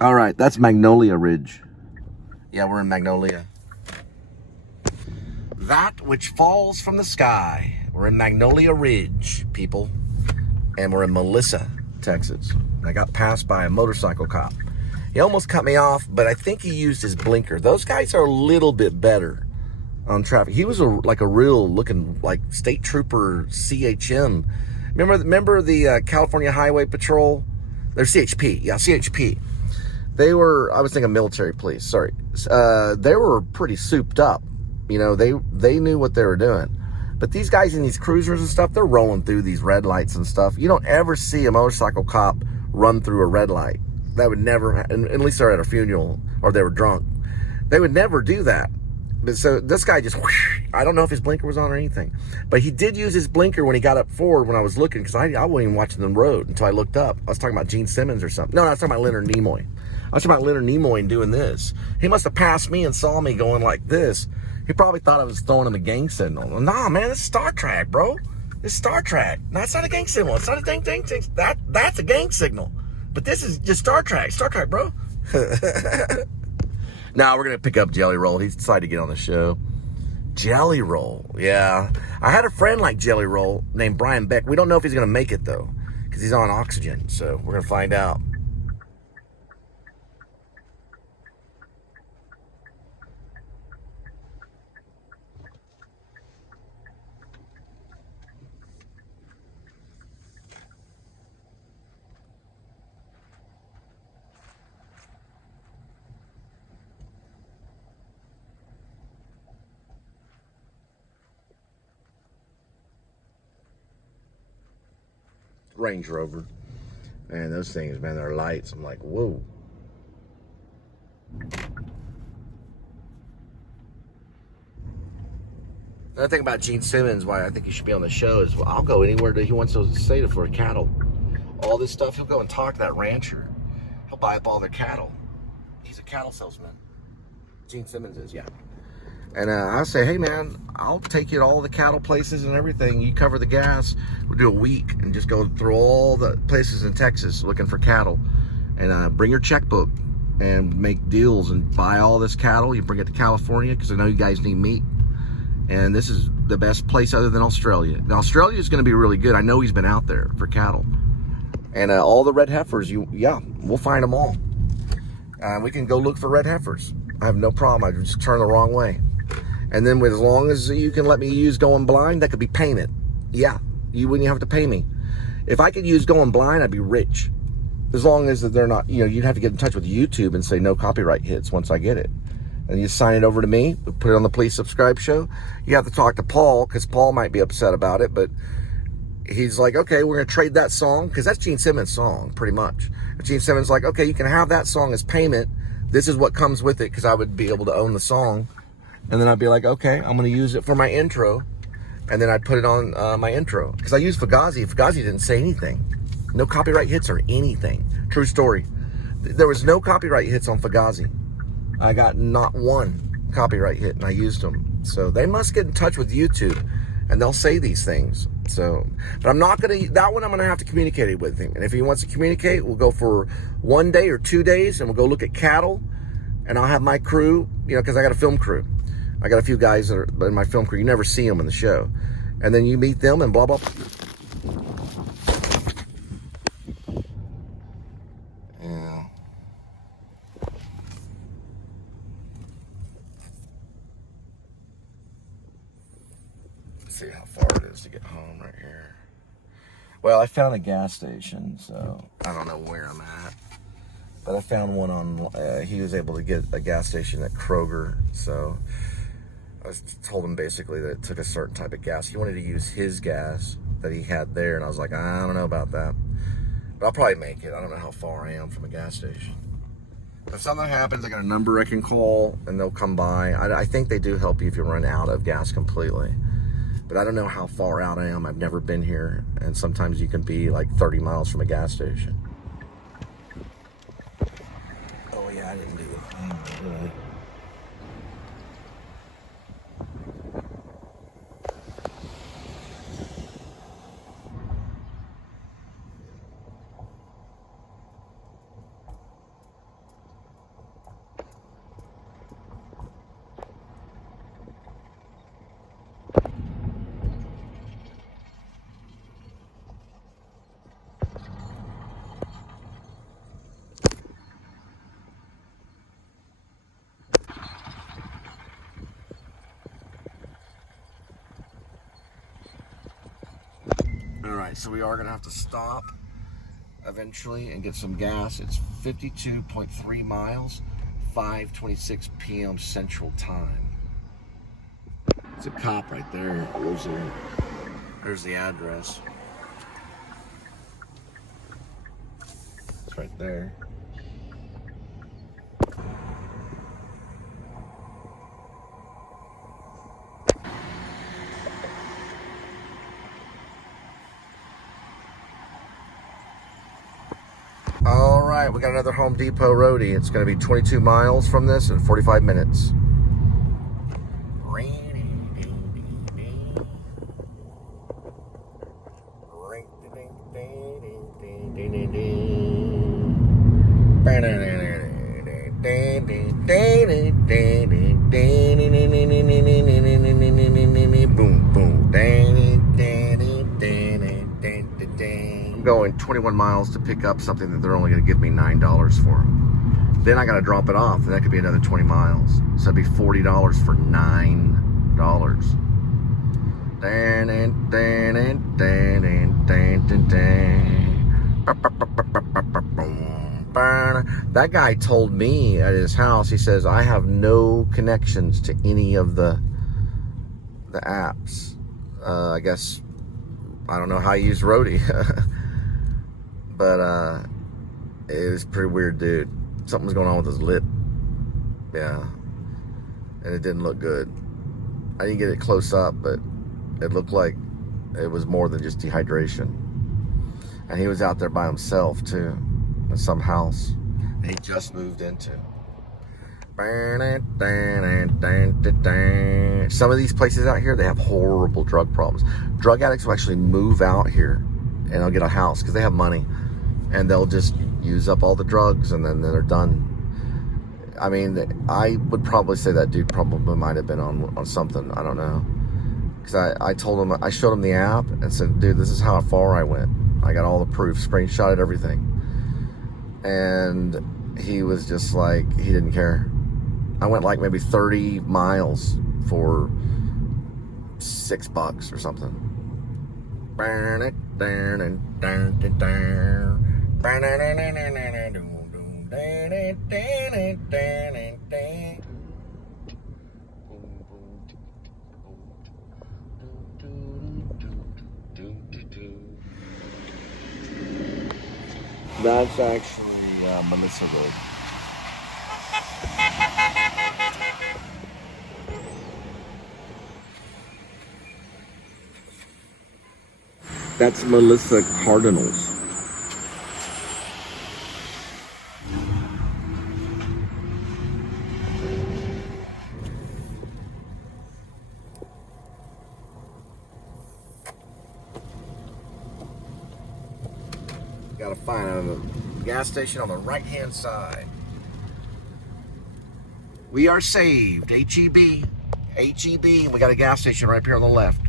All right, that's Magnolia Ridge. Yeah, we're in Magnolia. That which falls from the sky. We're in Magnolia Ridge, people. And we're in Mellissa, Texas. I got passed by a motorcycle cop. He almost cut me off, but I think he used his blinker. Those guys are a little bit better on traffic. He was like a real looking like state trooper CHM. Remember the California Highway Patrol? They're CHP. Yeah, CHP. They were, I was thinking military police, sorry. They were pretty souped up. You know, they knew what they were doing. But these guys in these cruisers and stuff, they're rolling through these red lights and stuff. You don't ever see a motorcycle cop run through a red light. That would never, at least they're at a funeral or they were drunk. They would never do that. But so this guy just, whoosh, I don't know if his blinker was on or anything. But he did use his blinker when he got up forward when I was looking, because I wasn't even watching the road until I looked up. I was talking about Gene Simmons or something. No, I was talking about Leonard Nimoy. I was talking about Leonard Nimoy doing this. He must have passed me and saw me going like this. He probably thought I was throwing him a gang signal. Nah, man, this is Star Trek, bro. This is Star Trek. No, it's not a gang signal. It's not a ding. That's a gang signal. But this is just Star Trek. Star Trek, bro. Now we're going to pick up Jelly Roll. He's decided to get on the show. Jelly Roll. Yeah. I had a friend like Jelly Roll named Brian Beck. We don't know if he's going to make it, though, because he's on oxygen. So we're going to find out. Range Rover. Man, those things, man, they're lights. I'm like, whoa. Another thing about Gene Simmons, why I think he should be on the show, is, well, I'll go anywhere that he wants to say for cattle. All this stuff, he'll go and talk to that rancher. He'll buy up all their cattle. He's a cattle salesman. Gene Simmons is, yeah. And I say, hey, man, I'll take you to all the cattle places and everything. You cover the gas. We'll do a week and just go through all the places in Texas looking for cattle. And bring your checkbook and make deals and buy all this cattle. You bring it to California because I know you guys need meat. And this is the best place other than Australia. Now, Australia is going to be really good. I know he's been out there for cattle. And all the red heifers, we'll find them all. We can go look for red heifers. I have no problem. I just turn the wrong way. And then as long as you can let me use Going Blind, that could be payment. Yeah, you wouldn't have to pay me. If I could use Going Blind, I'd be rich. As long as they're not, you'd have to get in touch with YouTube and say no copyright hits once I get it. And you sign it over to me, put it on the Please Subscribe show. You have to talk to Paul, because Paul might be upset about it, but he's like, okay, we're going to trade that song, because that's Gene Simmons' song, pretty much. Gene Simmons like, okay, you can have that song as payment. This is what comes with it, because I would be able to own the song. And then I'd be like, okay, I'm going to use it for my intro. And then I'd put it on my intro. Because I used Fugazi. Fugazi didn't say anything. No copyright hits or anything. True story. There was no copyright hits on Fugazi. I got not one copyright hit, and I used them. So they must get in touch with YouTube, and they'll say these things. So, but I'm not going to, that one I'm going to have to communicate with him. And if he wants to communicate, we'll go for 1 day or 2 days, and we'll go look at cattle. And I'll have my crew, because I got a film crew. I got a few guys that are in my film crew. You never see them in the show. And then you meet them and blah, blah. Yeah. Let's see how far it is to get home right here. Well, I found a gas station, so I don't know where I'm at. But I found one on, he was able to get a gas station at Kroger, so I told him basically that it took a certain type of gas. He wanted to use his gas that he had there, and I was like, I don't know about that. But I'll probably make it. I don't know how far I am from a gas station. If something happens, I got a number I can call, and they'll come by. I think they do help you if you run out of gas completely. But I don't know how far out I am. I've never been here, and sometimes you can be like 30 miles from a gas station. Oh, yeah, I didn't do it. Really. right, so we are gonna have to stop eventually and get some gas. It's 52.3 miles, 5:26 p.m. Central Time. It's a cop right there. There's the address. It's right there. All right, we got another Home Depot roadie. It's going to be 22 miles from this in 45 minutes. Boom, boom. I'm going 21 miles to pick up something that they're only going to give me $9 for. Then I got to drop it off, and that could be another 20 miles. So it'd be $40 for $9. That guy told me at his house, he says, I have no connections to any of the apps. I guess, I don't know how you use Roadie. But it was pretty weird, dude. Something was going on with his lip. Yeah. And it didn't look good. I didn't get it close up, but it looked like it was more than just dehydration. And he was out there by himself, too, in some house he just moved into. Some of these places out here, they have horrible drug problems. Drug addicts will actually move out here and they'll get a house because they have money. And they'll just use up all the drugs and then they're done. I mean, I would probably say that dude probably might have been on something. I don't know. Because I told him, I showed him the app and said, dude, this is how far I went. I got all the proof, screenshotted everything. And he was just like, he didn't care. I went like maybe 30 miles for $6 or something. That's actually Mellissa Road. That's Mellissa Cardinals. Gotta find a gas station on the right-hand side. We are saved. HEB. HEB. We got a gas station right up here on the left.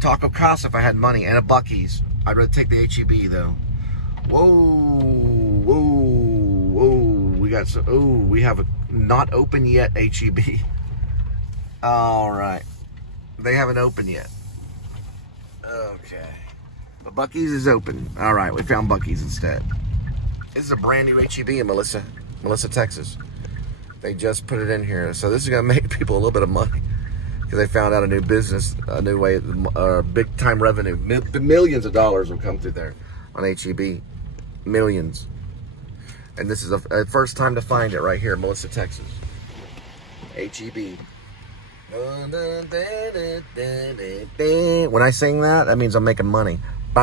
Taco Casa if I had money, and a Buc-ees. I'd rather take the HEB though. Whoa, we got some. Oh, we have a not open yet HEB. All right, they haven't opened yet. Okay, but Buc-ees is open. All right, we found Buc-ees instead. This is a brand new HEB in Mellissa, Texas. They just put it in here, so this is gonna make people a little bit of money. Because they found out a new business, a new way, big time revenue. Millions of dollars will come through there on HEB. Millions. And this is the first time to find it right here, Mellissa, Texas. HEB. When I sing that, that means I'm making money. If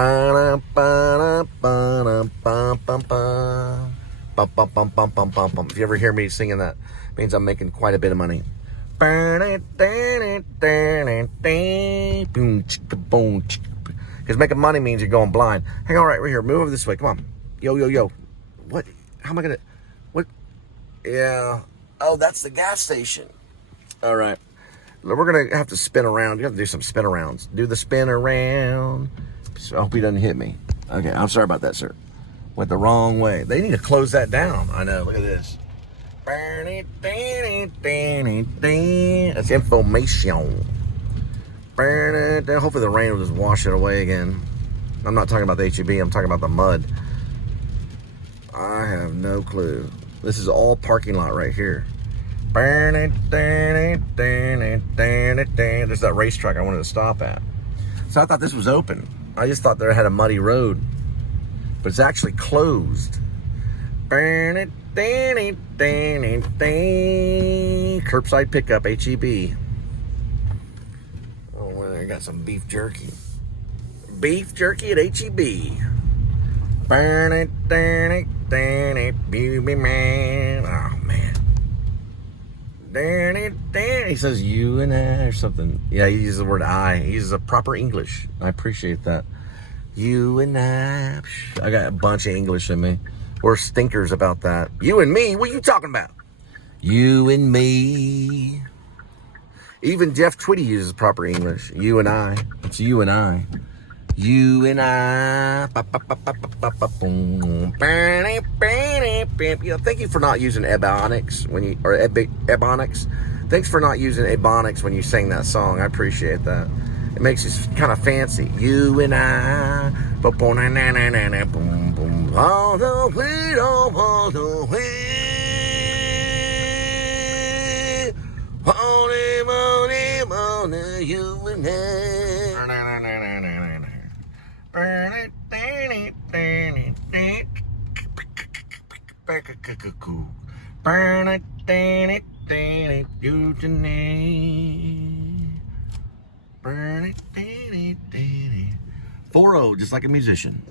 you ever hear me singing that, it means I'm making quite a bit of money. Because making money means you're going blind. Hang on right here. Move over this way. Come on. Yo. What? How am I going to... What? Yeah. Oh, that's the gas station. All right. We're going to have to spin around. You have to do some spin arounds. Do the spin around. So I hope he doesn't hit me. Okay. I'm sorry about that, sir. Went the wrong way. They need to close that down. I know. Look at this. That's information. Hopefully the rain will just wash it away again. I'm not talking about the HEB. I'm talking about the mud. I have no clue. This is all parking lot right here. There's that racetrack I wanted to stop at. So I thought this was open. I just thought they had a muddy road, but it's actually closed. Curbside pickup, HEB. Oh, well, I got some beef jerky. Beef jerky at HEB. Oh, man. He says you and I or something. Yeah, he uses the word I. He uses a proper English. I appreciate that. You and I. I got a bunch of English in me. We're stinkers about that. You and me? What are you talking about? You and me. Even Jeff Twitty uses proper English. You and I. It's you and I. You and I. Thank you for not using ebonics when you ebonics. Thanks for not using ebonics when you sing that song. I appreciate that. It makes it kind of fancy. You and I. All the way, all the way. You and I. Four O, just like a musician.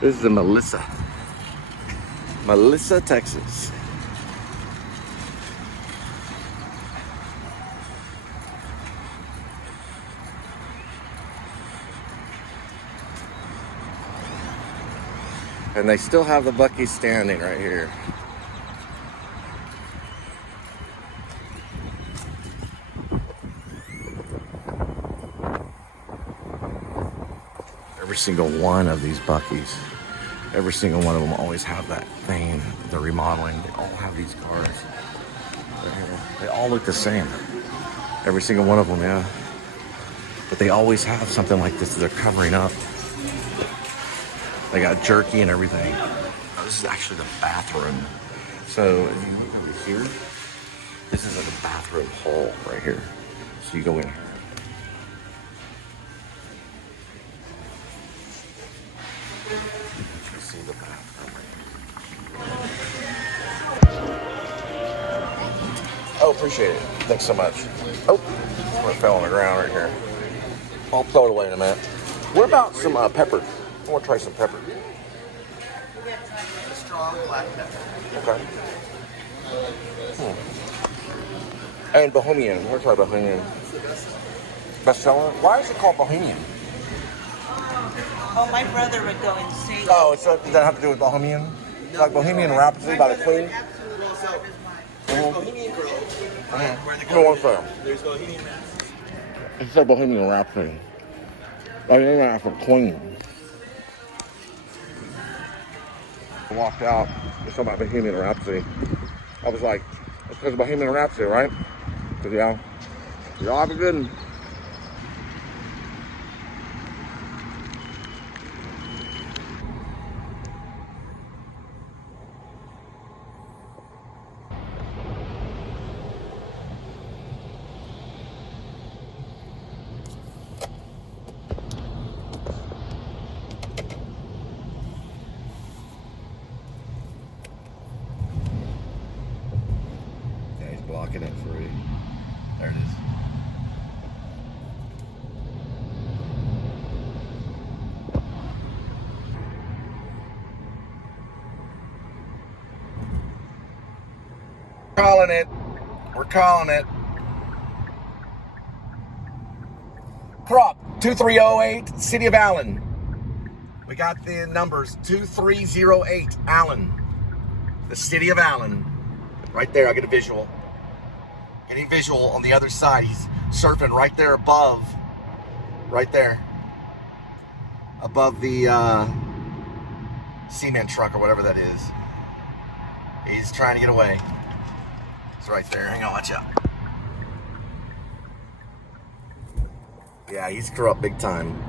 This is the Mellissa. Mellissa, Texas. And they still have the Buc-ees standing right here. Every single one of these Buc-ees, every single one of them always have that thing. They're remodeling. They all have these cars right here. They all look the same. Every single one of them, yeah. But they always have something like this that they're covering up. They got jerky and everything. Oh, this is actually the bathroom. So if you look over here, this is like a bathroom hall right here. So you go in here. See the bathroom right here. Oh, appreciate it. Thanks so much. Oh, it fell on the ground right here. I'll throw it away in a minute. What about some pepper? I want to try some pepper. Strong black pepper. Okay. And Bohemian. We'll try Bohemian. Bestseller? Why is it called Bohemian? Oh, my brother would go insane. Oh, so does that have to do with Bohemian? No, like Bohemian Rhapsody by the Queen? There's Bohemian Grove. Where the No, what's that? There's Bohemian Rhapsody. It said Bohemian Rhapsody. I named it after Queen. I walked out. It's about Bohemian Rhapsody. I was like, it's because of Bohemian Rhapsody, right? Because y'all have a good one. Blocking it for you. There it is. Calling it. We're calling it. Prop 2308, City of Allen. We got the numbers 2308 Allen. The City of Allen. Right there, I get a visual. Getting visual on the other side. He's surfing right there above. Right there. Above the cement truck or whatever that is. He's trying to get away. It's right there. Hang on, watch out. Yeah, he's corrupt big time.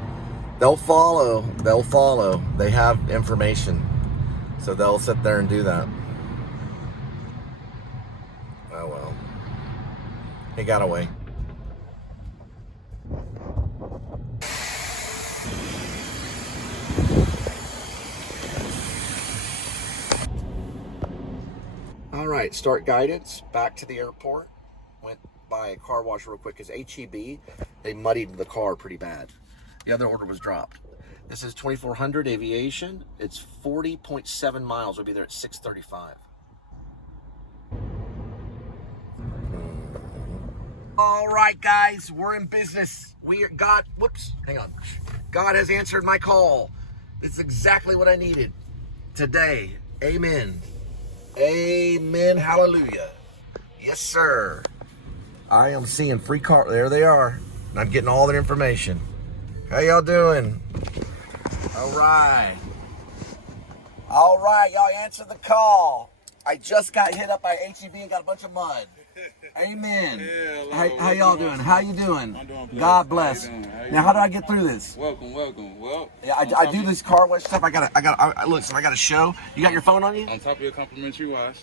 They'll follow. They'll follow. They have information. So they'll sit there and do that. Oh well. He got away. All right, start guidance. Back to the airport. Went by a car wash real quick because HEB, they muddied the car pretty bad. The other order was dropped. This is 2400 Aviation. It's 40.7 miles. We'll be there at 6:35. All right, guys, we're in business. Hang on. God has answered my call. It's exactly what I needed today. Amen. Amen. Hallelujah. Yes, sir. I am seeing free car. There they are. And I'm getting all their information. How y'all doing? All right. All right, y'all answered the call. I just got hit up by HEB and got a bunch of mud. Amen. Yeah, how y'all doing? How you doing? I'm doing blessed. God bless. Now, how do I get through this? Welcome. Well, Yeah, I do this car wash stuff. I listen, I got a show. You got your phone on you? on top of your complimentary wash,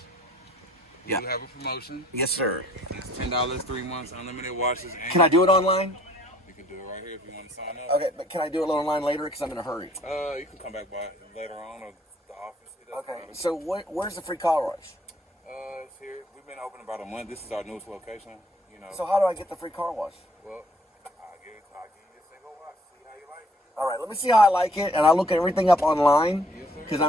Yeah. you have a promotion. Yes, sir. It's $10, 3 months, unlimited washes. And Can I do it online? You can do it right here if you want to sign up. Okay, but can I do it online later? Because I'm in a hurry. You can come back by later on or the office. It doesn't Okay, matter. so where's the free car wash? It's here. We've been open about a month. This is our newest location. You know. So how do I get the free car wash? Well, I'll give you a single wash. See how you like it. All right, let me see how I like it, and I'll look everything up online. Yes, sir. Because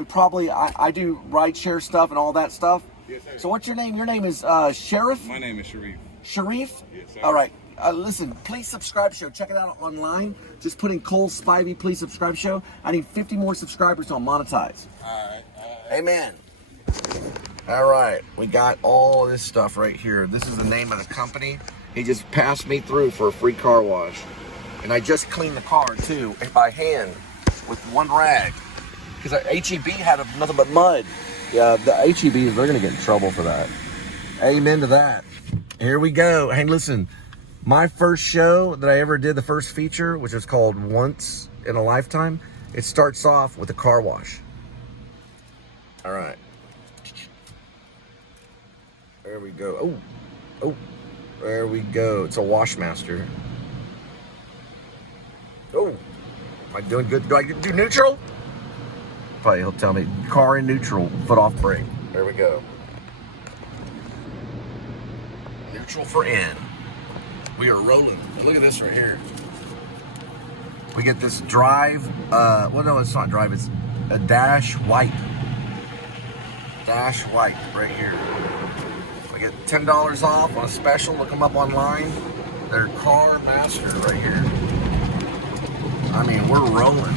I do rideshare stuff and all that stuff. Yes, sir. So what's your name? Your name is Sheriff? My name is Sharif. Sharif? Yes, sir. All right. Listen, please subscribe show. Check it out online. Just put in Cole Spivey, please subscribe show. I need 50 more subscribers to monetize. All right. Amen. All right. We got all this stuff right here. This is the name of the company. He just passed me through for a free car wash. And I just cleaned the car, too, by hand with one rag. Because HEB had nothing but mud. Yeah, the HEBs, they're going to get in trouble for that. Amen to that. Here we go. Hey, listen. My first show that I ever did, the first feature, which is called Once in a Lifetime, it starts off with a car wash. All right. There we go. Oh, there we go. It's a Washmaster. Oh, am I doing good? Do I do neutral? Probably he'll tell me. Car in neutral, foot off brake. There we go. Neutral for in. We are rolling. Look at this right here. We get this drive. Well, no, it's not drive. It's a dash white. Dash white right here. We get $10 off on a special. Look them up online. They're Car Master right here. I mean, we're rolling.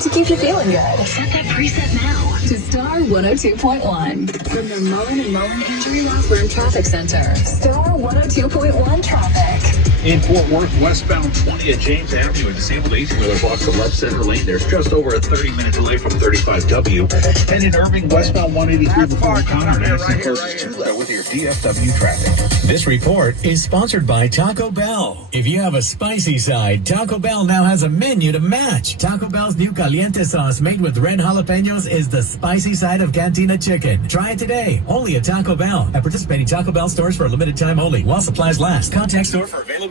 To keep you feeling good. Set that preset now to Star 102.1. From the Mullen & Mullen Injury Law Firm Traffic Center. Star 102.1 traffic. In Fort Worth, westbound 20 at James Avenue, a disabled 18-wheeler blocks the left center lane. There's just over a 30-minute delay from 35W. And in Irving, westbound 183 before Conard, accident closes to left with your DFW traffic. This report is sponsored by Taco Bell. If you have a spicy side, Taco Bell now has a menu to match. Taco Bell's new caliente sauce made with red jalapenos is the spicy side of Cantina chicken. Try it today, only at Taco Bell. At participating Taco Bell stores for a limited time only, while supplies last. Contact store for availability. 50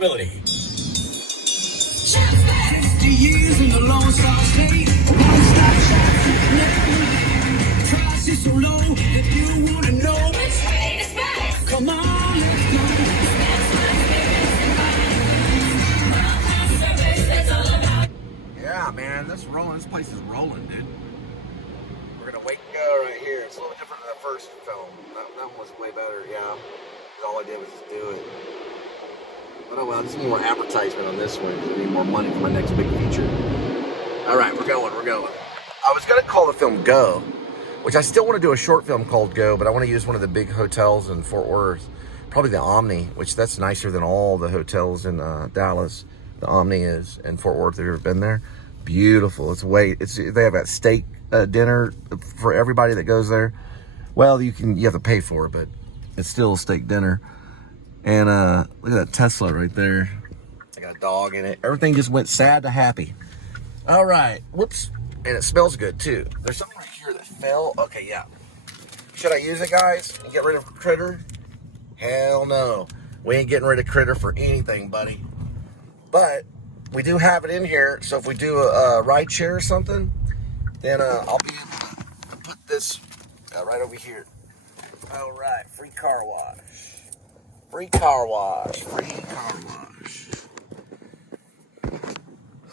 years in the Lone Star State. One-stop shop for prices so low. If you want to know what's ready to spice, come on, let's go. Yeah, man, this place is rolling, dude. We're gonna wait and go right here. It's a little different than all I did was just do it. But oh well, just need more advertisement on this one. I need more money for my next big feature. All right, we're going. I was gonna call the film Go, which I still want to do a short film called Go, but I want to use one of the big hotels in Fort Worth, probably the Omni, which that's nicer than all the hotels in Dallas. The Omni is in Fort Worth. Have you ever been there? Beautiful. They have that steak dinner for everybody that goes there. Well, you have to pay for it, but it's still a steak dinner. And look at that Tesla right there. I got a dog in it. Everything just went sad to happy. All right. Whoops. And it smells good too. There's something right here that fell. Okay, yeah. Should I use it, guys, and get rid of Critter? Hell no. We ain't getting rid of Critter for anything, buddy. But we do have it in here, so if we do a ride share or something, then I'll be able to put this right over here. All right, free car wash. Free car wash. Free car wash.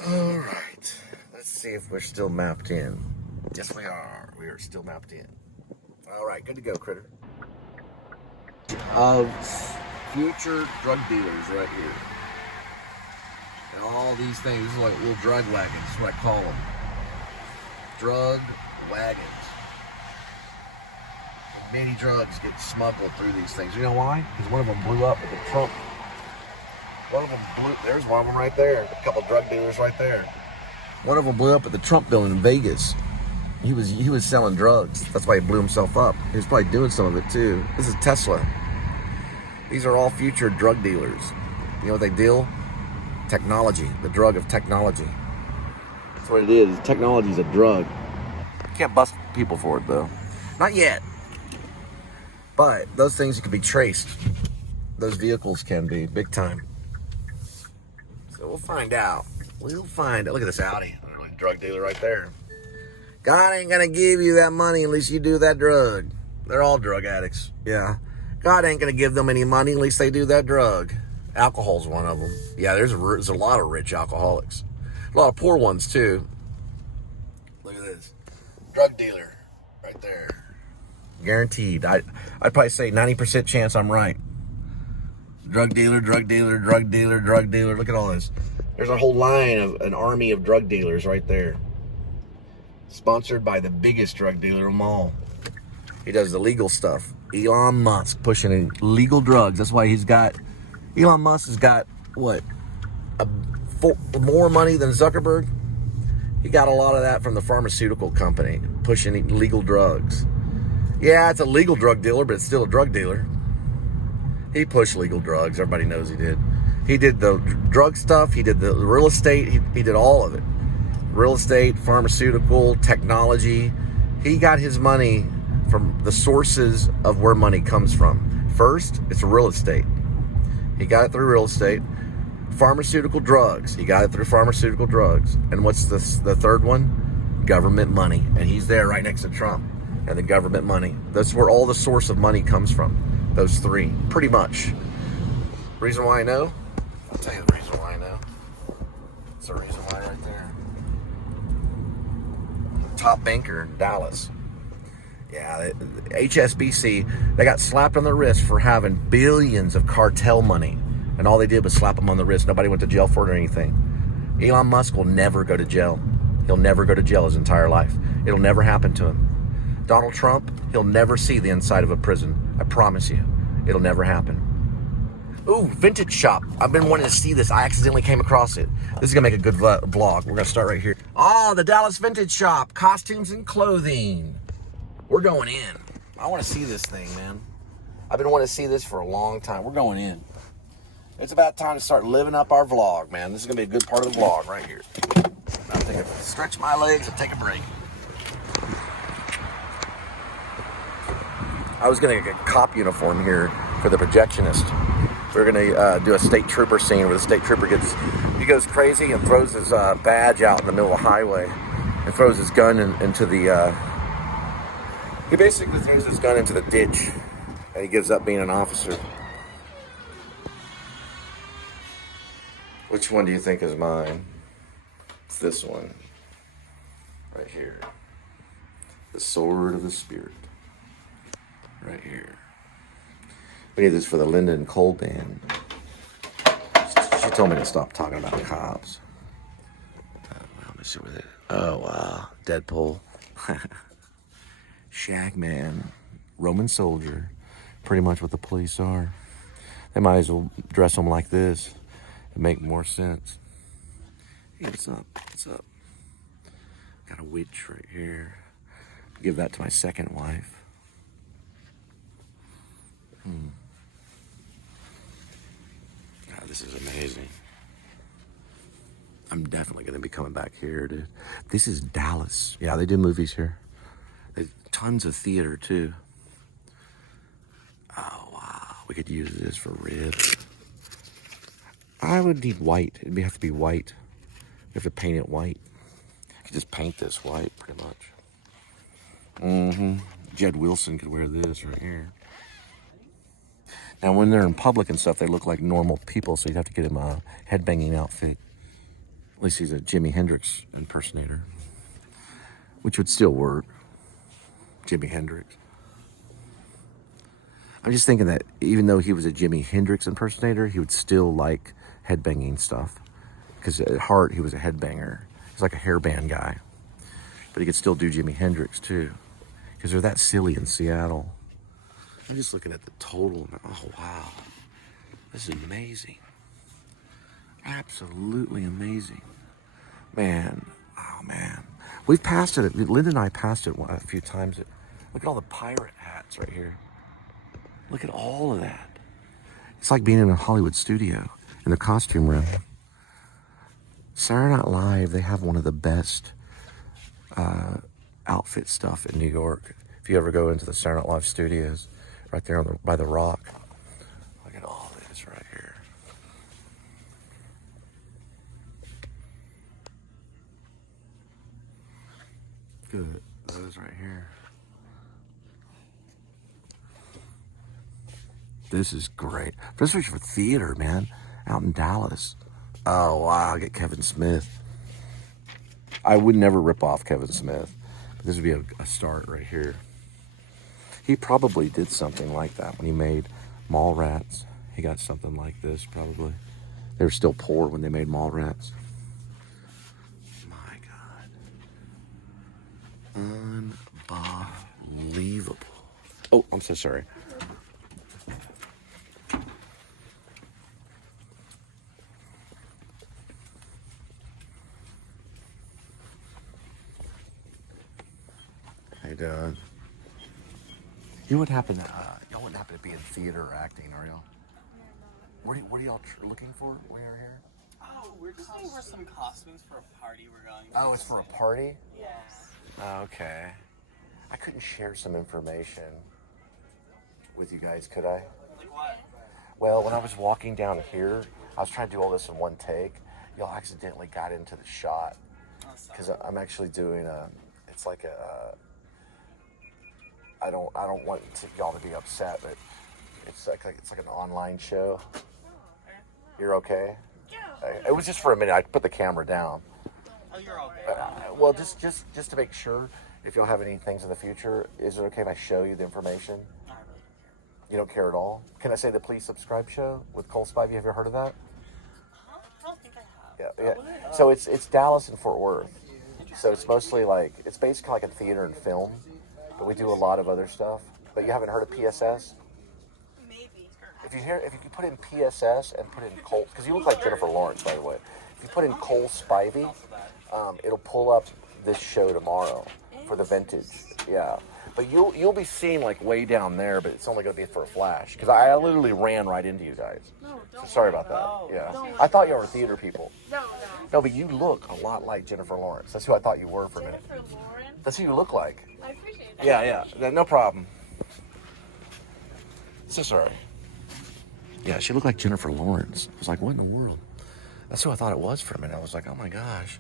All right. Let's see if we're still mapped in. Yes, we are. We are still mapped in. All right, good to go, Critter. Of future drug dealers right here. And all these things, this is like little drug wagons, that's what I call them. Drug wagons. And many drugs get smuggled through these things. You know why? Because one of them blew up with the Trump. There's one of them right there. A couple drug dealers right there. One of them blew up at the Trump building in Vegas. He was selling drugs. That's why he blew himself up. He was probably doing some of it too. This is Tesla. These are all future drug dealers. You know what they deal? Technology, the drug of technology. That's what it is. Technology is a drug. You can't bust people for it though. Not yet. But those things can be traced. Those vehicles can be, big time. So we'll find out. We'll find out. Look at this Audi. Drug dealer right there. God ain't gonna give you that money unless you do that drug. They're all drug addicts. Yeah. God ain't gonna give them any money unless they do that drug. Alcohol's one of them. Yeah, there's a lot of rich alcoholics. A lot of poor ones too. Look at this. Drug dealer right there. Guaranteed. I'd probably say 90% chance I'm right. Drug dealer, drug dealer, drug dealer, drug dealer. Look at all this. There's a whole line of an army of drug dealers right there. Sponsored by the biggest drug dealer of them all. He does the legal stuff. Elon Musk pushing illegal drugs. That's why Elon Musk has got, what, more money than Zuckerberg? He got a lot of that from the pharmaceutical company, pushing illegal drugs. Yeah, it's a legal drug dealer, but it's still a drug dealer. He pushed legal drugs. Everybody knows he did. He did the drug stuff. He did the real estate. He did all of it. Real estate, pharmaceutical, technology. He got his money from the sources of where money comes from. First, it's real estate. He got it through real estate. Pharmaceutical drugs. He got it through pharmaceutical drugs. And what's the third one? Government money. And he's there right next to Trump. And the government money. That's where all the source of money comes from. Those three, pretty much. Reason why I know? I'll tell you the reason why I know. It's the reason why right there. Top banker in Dallas. Yeah, HSBC, they got slapped on the wrist for having billions of cartel money. And all they did was slap them on the wrist. Nobody went to jail for it or anything. Elon Musk will never go to jail. He'll never go to jail his entire life. It'll never happen to him. Donald Trump, he'll never see the inside of a prison. I promise you. It'll never happen. Ooh, vintage shop. I've been wanting to see this. I accidentally came across it. This is going to make a good vlog. We're going to start right here. Oh, the Dallas Vintage Shop. Costumes and clothing. We're going in. I want to see this thing, man. I've been wanting to see this for a long time. We're going in. It's about time to start living up our vlog, man. This is going to be a good part of the vlog right here. I'll stretch my legs and take a break. I was going to get a cop uniform here for the projectionist. We're going to do a state trooper scene where the state trooper goes crazy and throws his badge out in the middle of the highway and throws his gun into the, he basically throws his gun into the ditch and he gives up being an officer. Which one do you think is mine? It's this one. Right here. The sword of the spirit. Right here. We need this for the Linda and Cole band. She told me to stop talking about cops. Let me see what it. Oh wow, Deadpool, Shagman, Roman soldier. Pretty much what the police are. They might as well dress them like this and make more sense. Hey, what's up? What's up? Got a witch right here. Give that to my second wife. God, this is amazing. I'm definitely going to be coming back here, dude. This is Dallas. Yeah, they do movies here. There's tons of theater, too. Oh, wow. We could use this for ribs. I would need white. It'd have to be white. You have to paint it white. You could just paint this white, pretty much. Jed Wilson could wear this right here. Now, when they're in public and stuff, they look like normal people, so you'd have to get him a headbanging outfit. At least he's a Jimi Hendrix impersonator, which would still work. Jimi Hendrix. I'm just thinking that even though he was a Jimi Hendrix impersonator, he would still like headbanging stuff. Because at heart, he was a headbanger. He's like a hairband guy. But he could still do Jimi Hendrix, too. Because they're that silly in Seattle. I'm just looking at the total. Oh, wow. This is amazing. Absolutely amazing. Man. Oh, man. We've passed it. Linda and I passed it a few times. Look at all the pirate hats right here. Look at all of that. It's like being in a Hollywood studio in the costume room. Saturday Night Live, they have one of the best outfit stuff in New York. If you ever go into the Saturday Night Live studios, right there by the Rock. Look at all this right here. Good. Those right here. This is great. Especially for theater, man. Out in Dallas. Oh, wow. I'll get Kevin Smith. I would never rip off Kevin Smith. But this would be a start right here. He probably did something like that when he made Mallrats. He got something like this, probably. They were still poor when they made Mallrats. My God. Unbelievable. Oh, I'm so sorry. How you doing? You wouldn't happen to, y'all wouldn't happen to be in theater or acting, are y'all? What are y'all looking for when you're here? Oh, we're just looking for some costumes for a party we're going to. Oh, it's for a party? Yeah. Okay. I couldn't share some information with you guys, could I? Like what? Well, when I was walking down here, I was trying to do all this in one take. Y'all accidentally got into the shot. Because I'm actually doing it's like a, I don't want y'all to be upset, but it's like an online show. You're okay? Yeah. It was just for a minute. I put the camera down. Oh, you're okay. Well, just to make sure, if y'all have any things in the future, is it okay if I show you the information? I don't really care. You don't care at all? Can I say the Please Subscribe show with Cole Spivey? Have you ever heard of that? I don't think I have. Yeah. So it's Dallas and Fort Worth. So it's mostly like, it's basically like a theater and film, but we do a lot of other stuff. But you haven't heard of PSS? Maybe. If you put in PSS and put in Cole, because you look like Jennifer Lawrence, by the way. If you put in Cole Spivey, it'll pull up this show tomorrow for the vintage. Yeah. But you'll be seen like way down there, but it's only going to be for a flash. Because I literally ran right into you guys. So sorry about that. Yeah. I thought y'all were theater people. No, but you look a lot like Jennifer Lawrence. That's who I thought you were for a minute. Jennifer Lawrence? That's who you look like. I appreciate that. Yeah. No problem. So sorry. Yeah, she looked like Jennifer Lawrence. I was like, what in the world? That's who I thought it was for a minute. I was like, oh my gosh.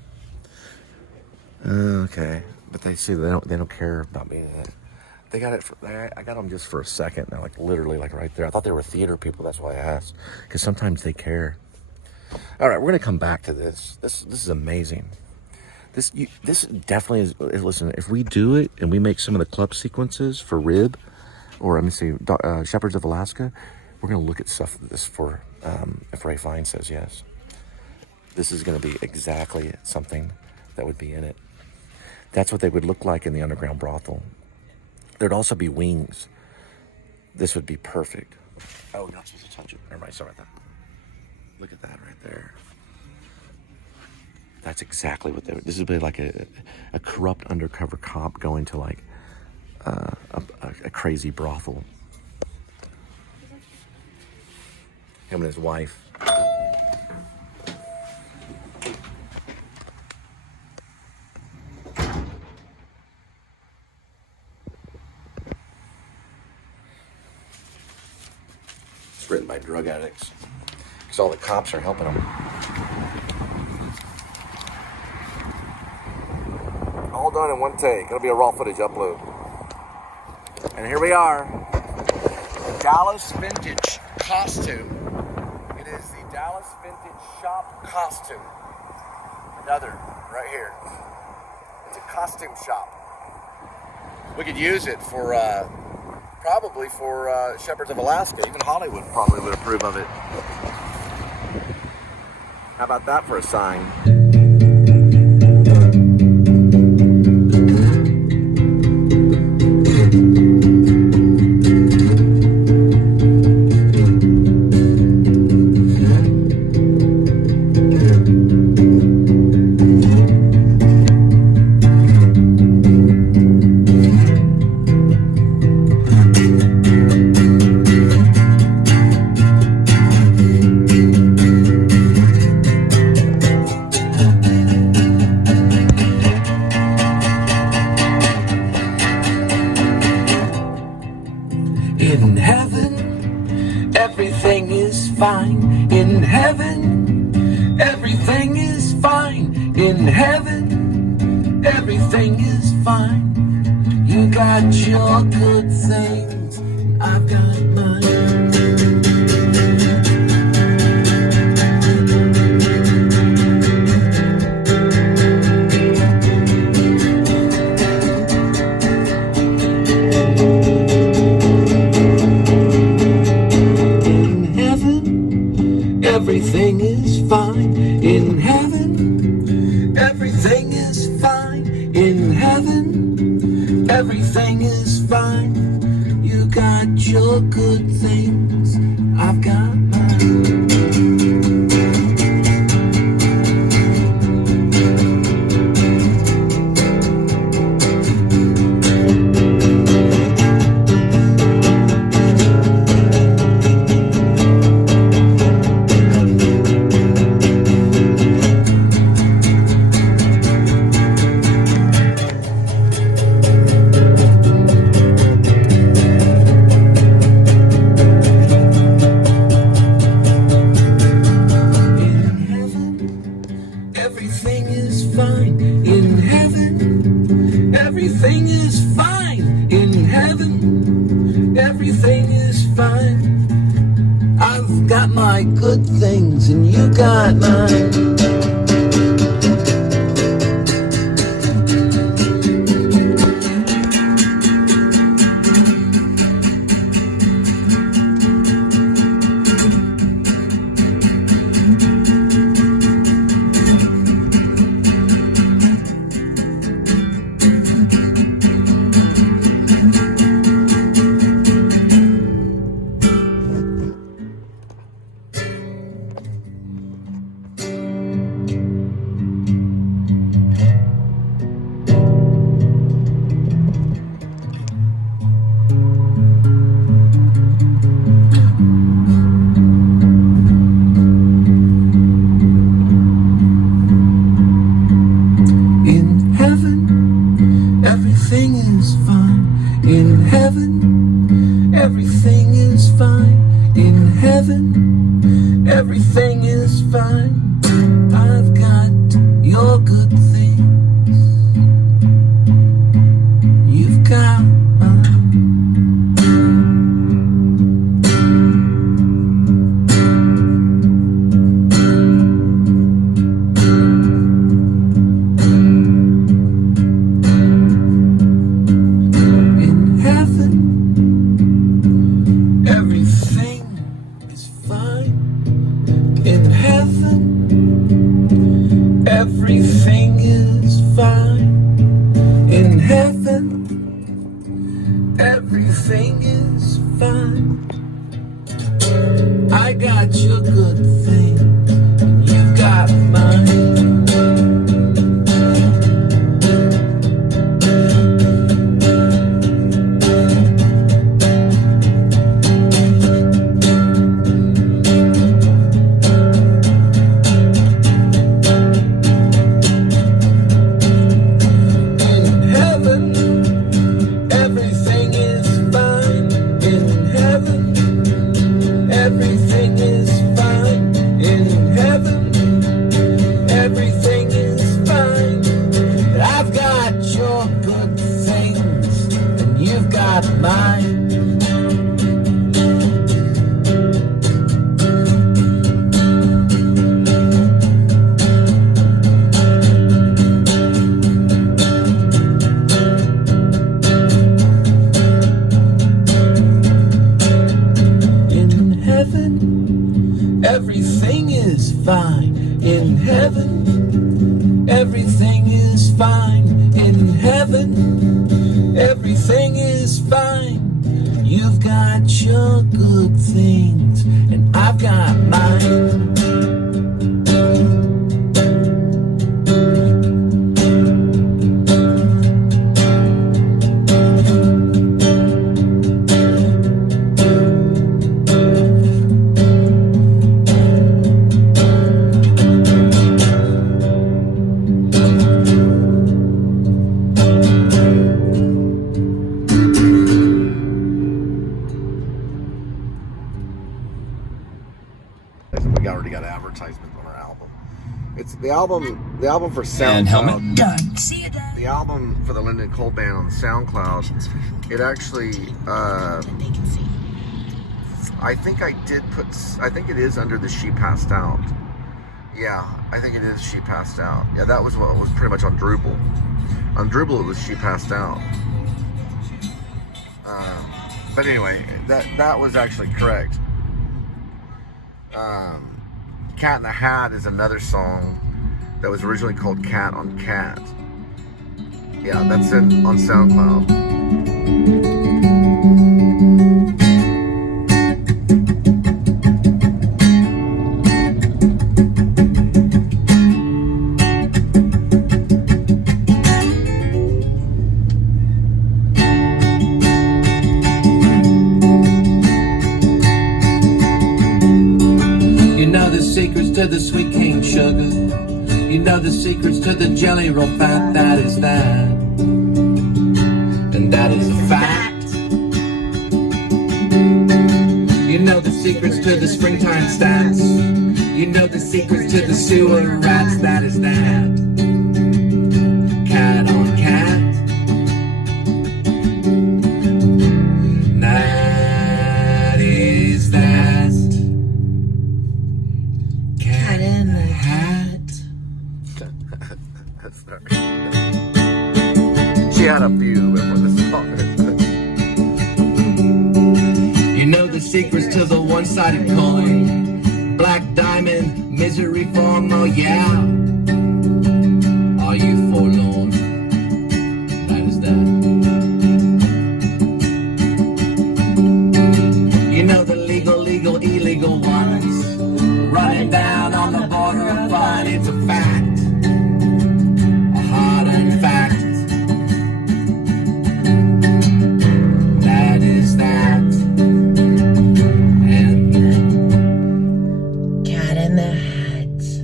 Okay. But they see they don't care about me. They got it. I got them just for a second. They're like literally like right there. I thought they were theater people. That's why I asked. Because sometimes they care. All right, we're gonna come back to this. This is amazing. This definitely is. Listen, if we do it and we make some of the club sequences for Rib, or let me see, Shepherds of Alaska, We're going to look at stuff this for if Ray Fine says yes. This is going to be exactly something that would be in it. That's what they would look like in the underground brothel. There'd also be wings. This would be perfect. Oh, you're not supposed to touch it. Never mind, sorry about that. Look at that right there. That's exactly what they would. This would be like a corrupt undercover cop going to like a crazy brothel. Him and his wife. It's written by drug addicts. Because all the cops are helping them. All done in one take. It'll be a raw footage upload. And here we are. Dallas vintage costume. It is the Dallas vintage shop costume. Another right here. It's a costume shop. We could use it for probably for Shepherds of Alaska. Even Hollywood probably would approve of it. How about that for a sign? In heaven, everything is fine. In heaven, everything is fine. In heaven, everything is fine. You got your good things, I've got mine. Everything is fine in heaven. Everything is fine in heaven. Everything is fine. You got your good things, I've got mine. Everything is fine in heaven. Everything is fine in heaven. Everything is fine. I've got my good things and you got mine. In heaven, everything is fine. In heaven, everything is fine. I got your good thing, and you got mine. Everything is fine in heaven. Everything is fine in heaven. Everything is fine. You've got your good things, and I've got mine. We already got advertisements on our album. It's the album for SoundCloud. Done. See you then. The album for the Lyndon Cole Band on SoundCloud. It actually, I think it is under the She Passed Out. Yeah, I think it is She Passed Out. Yeah, that was what was pretty much on Drupal. On Drupal, it was She Passed Out. But anyway, that was actually correct. Cat in the Hat is another song that was originally called Cat on Cat. Yeah, that's it on SoundCloud. Secrets to the sweet cane sugar. You know the secrets to the jelly roll fat. That is that. And that is a fact. You know the secrets to the springtime stats. You know the secrets to the sewer rats. That is that. Cat on cat. That is that. She had a few before this song. You know the secrets to the one-sided coin. Black diamond, misery form, oh yeah. Are you forlorn? That is that. You know the legal, illegal ones. Running down on the border of fun, it's a fact.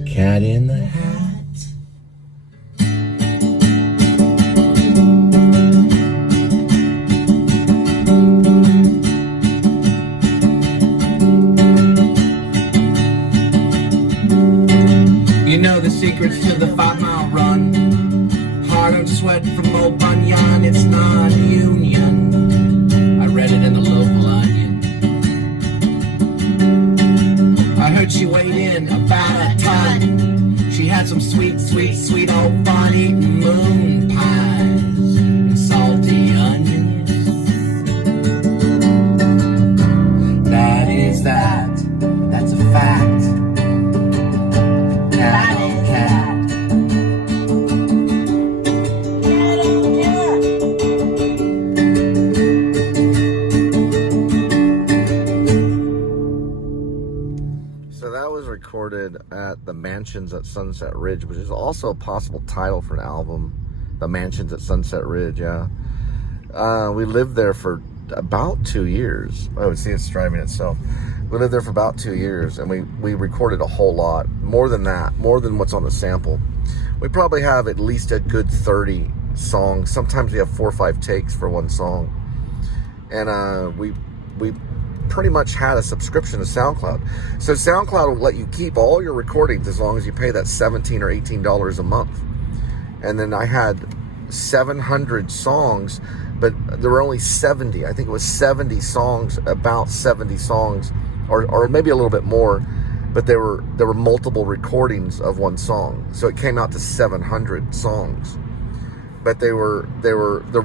Cat in the Hat. You know the secrets to the 5-mile run. Hard on sweat from old Bunyan, it's non-union. I read it in the local Onion. I heard she weighed in about a ton. She had some sweet old fun eating moon pies and salty onions. That is that. That's a fact. at the Mansions at Sunset Ridge, which is also a possible title for an album. The Mansions at Sunset Ridge, yeah. We lived there for about 2 years. Oh, see, it's driving itself. We lived there for about 2 years, and we recorded a whole lot. More than that, more than what's on the sample. We probably have at least a good 30 songs. Sometimes we have 4 or 5 takes for one song. And we pretty much had a subscription to SoundCloud. So SoundCloud will let you keep all your recordings as long as you pay that $17 or $18 a month. And then I had 700 songs, but there were only 70. I think it was 70 songs, about 70 songs, or maybe a little bit more. But there were multiple recordings of one song, so it came out to 700 songs. But the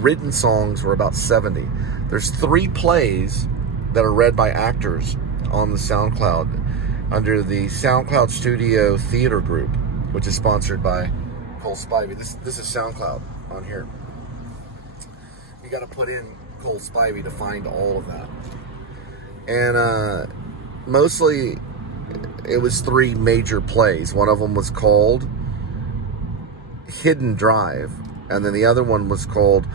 written songs were about 70. There's 3 plays that are read by actors on the SoundCloud under the SoundCloud Studio Theater Group, which is sponsored by Cole Spivey. This is SoundCloud on here. You got to put in Cole Spivey to find all of that. And mostly it was 3 major plays. One of them was called Hidden Drive, and then the other one was called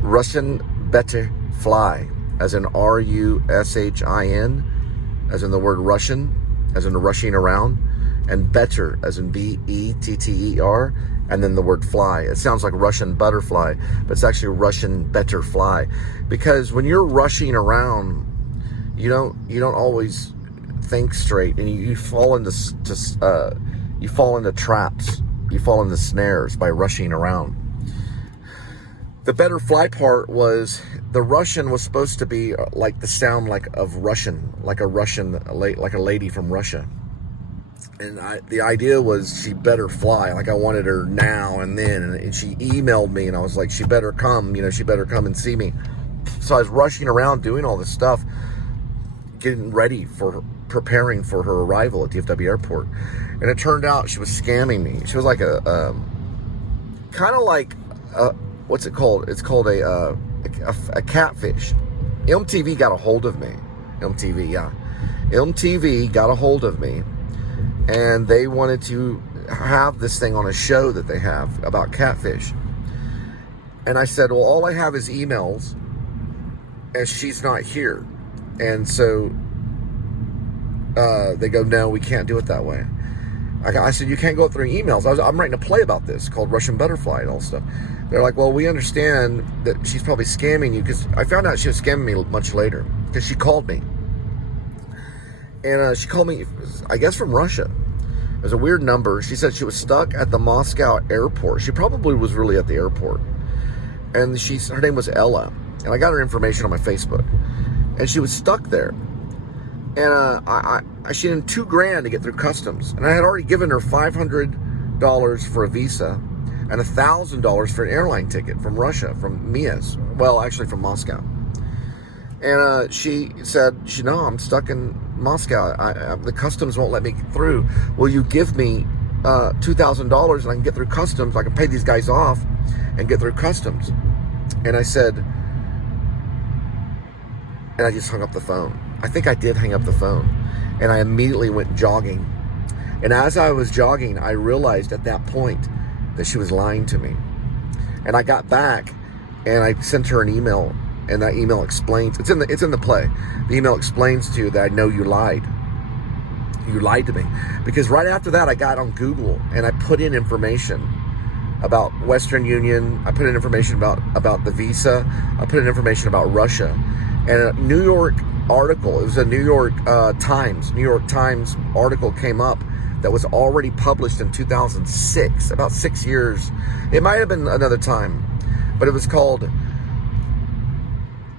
Russian Better Fly, as in R-U-S-H-I-N, as in the word Russian, as in rushing around, and better, as in B-E-T-T-E-R, and then the word fly. It sounds like Russian butterfly, but it's actually Russian better fly. Because when you're rushing around, you don't always think straight, and you fall into traps, you fall into snares by rushing around. The better fly part was the Russian was supposed to be like the sound of Russian, like a lady from Russia. And the idea was she better fly, like I wanted her now and then. And she emailed me, and I was like, she better come, she better come and see me. So I was rushing around doing all this stuff, getting ready preparing for her arrival at DFW Airport. And it turned out she was scamming me. She was like kind of like what's it called? It's called a catfish. MTV got a hold of me. MTV got a hold of me, and they wanted to have this thing on a show that they have about catfish. And I said, well, all I have is emails, and she's not here. And so they go, no, we can't do it that way. I said, you can't go through emails. I'm writing a play about this called Russian Butterfly and all stuff. They're like, well, we understand that she's probably scamming you, because I found out she was scamming me much later, because she called me. And she called me, I guess, from Russia. It was a weird number. She said she was stuck at the Moscow airport. She probably was really at the airport. And her name was Ella. And I got her information on my Facebook. And she was stuck there. And she needed $2,000 to get through customs. And I had already given her $500 for a visa and $1,000 for an airline ticket from Russia, from Mias. Well, actually from Moscow. And she said, no, I'm stuck in Moscow. The customs won't let me through. Will you give me $2,000 and I can get through customs? I can pay these guys off and get through customs. And I said, and I just hung up the phone. I think I did hang up the phone. And I immediately went jogging. And as I was jogging, I realized at that point that she was lying to me. And I got back and I sent her an email. And that email explains, it's in the play. The email explains to you that I know you lied. You lied to me. Because right after that, I got on Google and I put in information about Western Union. I put in information about the visa. I put in information about Russia. And a New York article, it was a New York Times article came up that was already published in 2006, about 6 years. It might have been another time, but it was called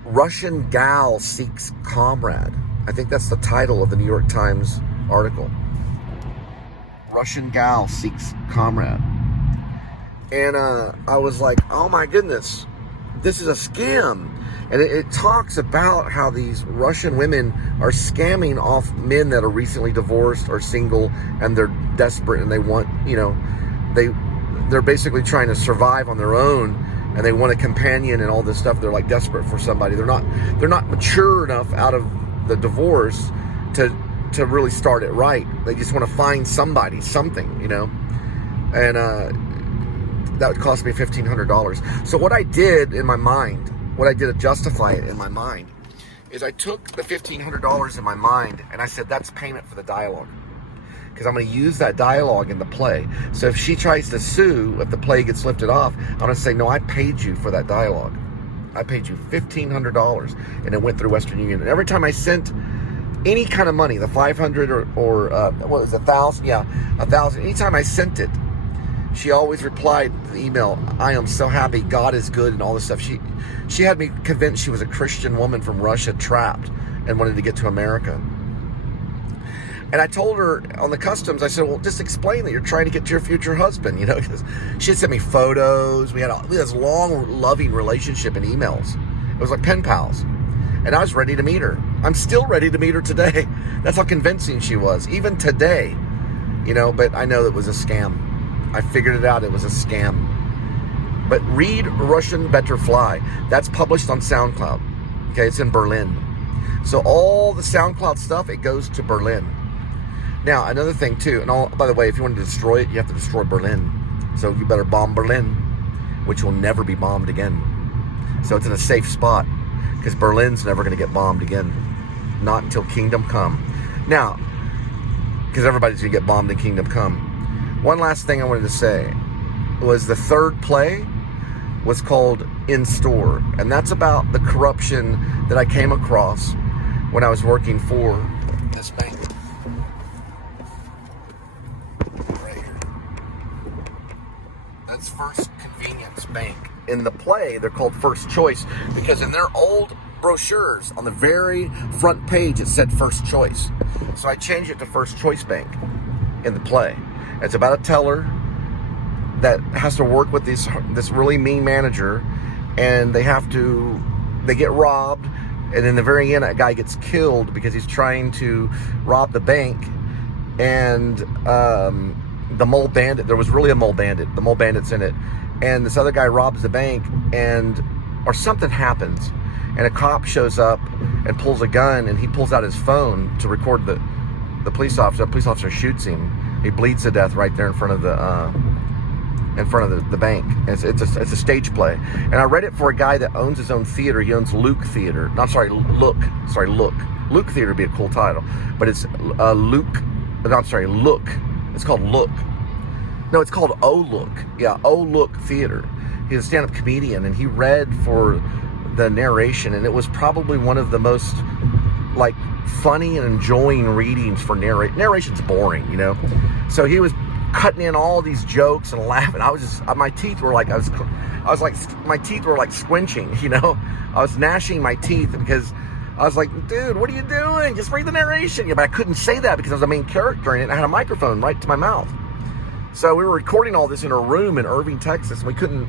Russian Gal Seeks Comrade. I think that's the title of the New York Times article. Russian Gal Seeks Comrade. And I was like, oh my goodness, this is a scam. And it talks about how these Russian women are scamming off men that are recently divorced or single, and they're desperate and they want, they're basically trying to survive on their own, and they want a companion and all this stuff. They're like desperate for somebody. They're not mature enough out of the divorce to to really start it right. They just want to find somebody, something, you know. And that would cost me $1,500. So what I did in my mind, what I did to justify it in my mind, is I took the $1,500 in my mind and I said, that's payment for the dialogue. Because I'm going to use that dialogue in the play. So if she tries to sue, if the play gets lifted off, I'm going to say, no, I paid you for that dialogue. I paid you $1,500, and it went through Western Union. And every time I sent any kind of money, the $500 or what was it, $1,000? Yeah, $1,000. Anytime I sent it, she always replied to the email, I am so happy, God is good, and all this stuff. She had me convinced she was a Christian woman from Russia trapped and wanted to get to America. And I told her on the customs, I said, well, just explain that you're trying to get to your future husband, you know, because she had sent me photos. We had this long, loving relationship in emails. It was like pen pals. And I was ready to meet her. I'm still ready to meet her today. That's how convincing she was, even today, you know, but I know it was a scam. I figured it out. It was a scam. But read Russian Better Fly. That's published on SoundCloud. Okay, it's in Berlin. So all the SoundCloud stuff, it goes to Berlin. Now, another thing too, and all, by the way, if you want to destroy it, you have to destroy Berlin. So you better bomb Berlin, which will never be bombed again. So it's in a safe spot, because Berlin's never going to get bombed again. Not until Kingdom Come. Now, because everybody's going to get bombed in Kingdom Come. One last thing I wanted to say was the third play was called In Store. And that's about the corruption that I came across when I was working for this bank. That's First Convenience Bank. In the play, they're called First Choice because in their old brochures on the very front page it said First Choice. So I changed it to First Choice Bank in the play. It's about a teller that has to work with this really mean manager, and they get robbed, and in the very end, a guy gets killed because he's trying to rob the bank, and the mole bandit, there was really a mole bandit, the mole bandit's in it, and this other guy robs the bank, or something happens, and a cop shows up and pulls a gun, and he pulls out his phone to record the police officer. The police officer shoots him. He bleeds to death right there in front of the bank. It's a stage play, and I read it for a guy that owns his own theater. He owns Luke Theater. Look Theater would be a cool title, but it's Look. It's called Look. No, it's called Oh Look. Yeah, Oh Look Theater. He's a stand-up comedian, and he read for the narration, and it was probably one of the most like funny and enjoying readings for narration's boring, you know. So he was cutting in all these jokes and laughing. I was just, my teeth were like, my teeth were like squinching, you know. I was gnashing my teeth because I was like, dude, what are you doing? Just read the narration. Yeah, but I couldn't say that because I was the main character in it. And I had a microphone right to my mouth. So we were recording all this in a room in Irving, Texas. And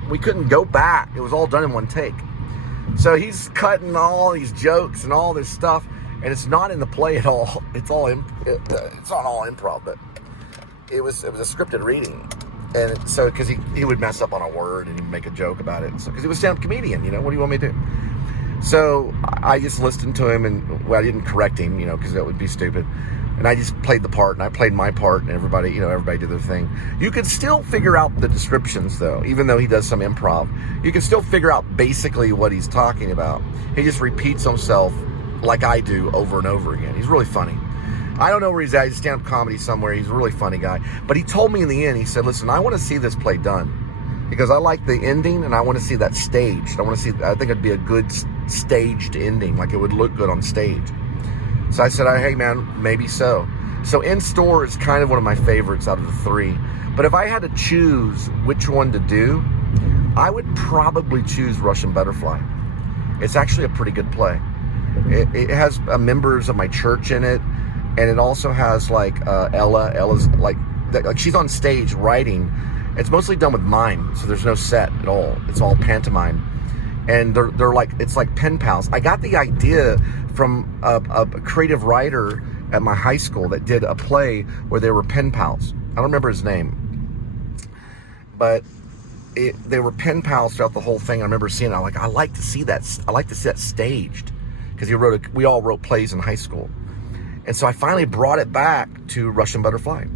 we couldn't go back. It was all done in one take. So he's cutting all these jokes and all this stuff, and it's not in the play at all. It's all it's not all improv, but it was a scripted reading. And so because he would mess up on a word and he'd make a joke about it. So because he was a stand-up comedian, you know, what do you want me to do? So I just listened to him, and well, I didn't correct him, you know, because that would be stupid. And I just played the part, and I played my part, and everybody did their thing. You could still figure out the descriptions, though, even though he does some improv. You can still figure out basically what he's talking about. He just repeats himself like I do over and over again. He's really funny. I don't know where he's at. He's stand-up comedy somewhere. He's a really funny guy. But he told me in the end, he said, listen, I want to see this play done. Because I like the ending, and I want to see that staged. I think it'd be a good staged ending, like it would look good on stage. So I said, hey man, maybe so. So In Store is kind of one of my favorites out of the three. But if I had to choose which one to do, I would probably choose Russian Butterfly. It's actually a pretty good play. It has members of my church in it, and it also has like Ella's like she's on stage writing. It's mostly done with mime, so there's no set at all. It's all pantomime. And they're like, it's like pen pals. I got the idea from a creative writer at my high school that did a play where they were pen pals. I don't remember his name, but they were pen pals throughout the whole thing. I remember seeing it. I like to see that. I like to see that staged, because we all wrote plays in high school. And so I finally brought it back to Russian butterfly.